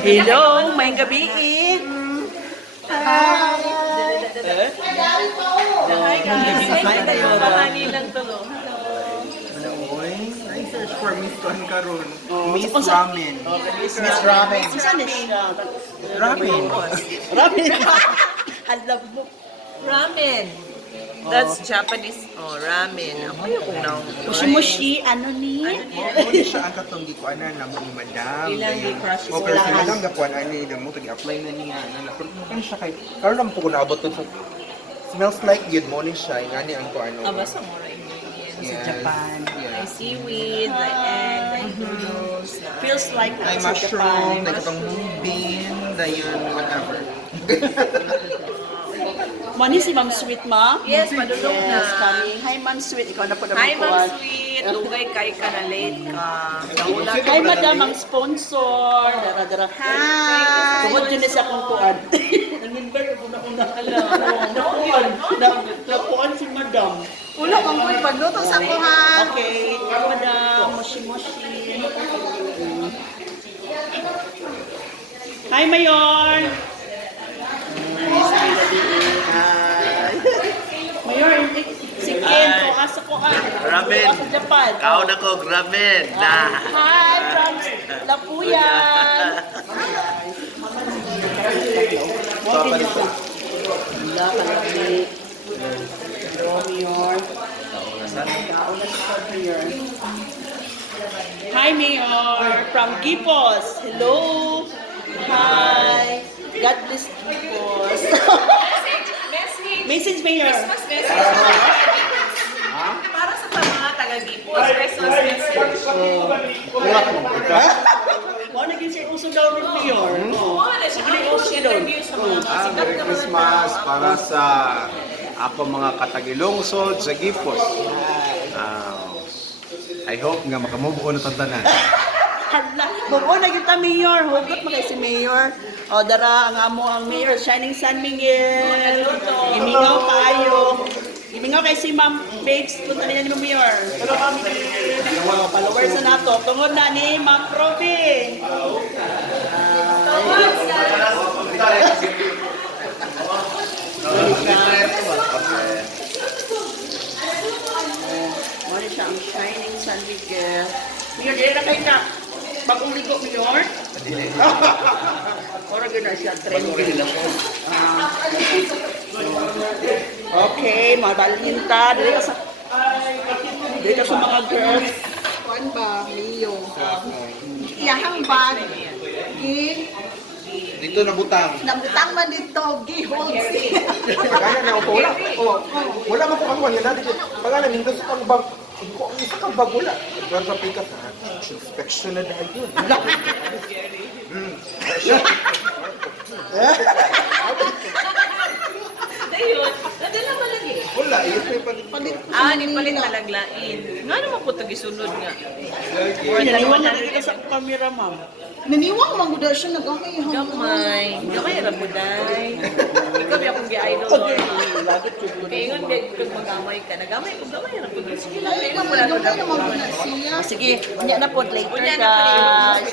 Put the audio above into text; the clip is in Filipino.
Hello, may gabi. Hi guys. Hi kayo. Bahani lang tulo. Oy, ay search for Miss Kuan karon. Miss Unsa- Ramen. Miss Ramen. Saan na siya? Ramen. Ramen. Alam mo. Ramen. That's Japanese. Oh, ramen. Ako yung unaw. Mushi-mushi, ano ni? Mo ni siya ang katong gikuanan na mo ni Madam. Ilang Dayon. crush O pero si Madam gakuan ani da mo tagi-apply na niya na pero kan siya kay karon lang po ko naabot ko sa smells like good mo ni siya ngani ang ko ano. Basta more ingredients. Yes. Japan. May seaweed, may egg, may noodles. Feels like Ay sa mushroom, Japan. ay katong bean, dayon whatever. Mani si Ma'am Sweet, Ma? Yes, padulong na. Yes, kami. Hi, Ma'am Sweet. Ikaw na po naman Hi, Ma'am Sweet. Dugay kay ka na late ka. Naula ka. Hi, Madam, ang sponsor. Dara-dara. Hi. Tungod yun na sa akong kuwan. Nang-invert ako na una. Nakuan. Nakuan si Madam. Ulo kang ko'y pagluto sa kuha. Okay. Madam, moshi-moshi. Hi, Mayor. Mayor, si Ken, ko asa ko Ramen. Sa Japan. Kaon ako, ramen. Na. Hi, from Lapuyan. Wala ka lagi. Mayor. Hi, Mayor. From Gipos. Hello. Hi. God bless Gipos. Message, Mayor. Christmas message. Para sa mga taga-Gipos, Christmas message. Mo naging siya uso daw ni Mayor. Oo, wala siya interview sa mga sikat Merry na mga Christmas para sa ako mga katagilungsod sa Gipos. I hope nga makamove on na tantanan. Hala, buo na kita Mayor. Hugot mo kay si Mayor. O dara ang amo ang Mayor, Shining Sun Miguel. Imingaw kayo. Imingaw kay si Ma'am Babes. Punta nila ni Mayor. Hello, Ma'am. Followers na nato. Tungod na ni Ma'am Probe. Muna siya ang Shining Sun Miguel. Mayor, dili na kayo na. Bagong ligo, Mayor. Orang gina siya trending. Okay, mabalinta. Dito sa mga girls. Kuan ba, Leo? Iyahang bag, gi, Dito na butang. nabutang man dito, gi, hold Kaya na ako wala. Wala man ko ang wala na dito. Pagana nindot sa kang bag. Ko isa ka bag wala. Pero sa pikas inspection na dahil yun. Ayun, nadala mo lagi. Wala, iyo pa palit. Ni palit malaglain. Nga naman po ito gisunod nga. Pinaniwan na kita sa camera, ma'am. Naniwang manguda siya, nagamay hanggang. Gamay. Gamay ra po day. Ikaw biya kong gi-idol. Okay, lagot ko po. Kaya nga kung magamay ka, nagamay kung gamay ra po. Sige lang, Ay, wala na nagamay naman na siya. Sige, unya na po later, Unya na po, guys.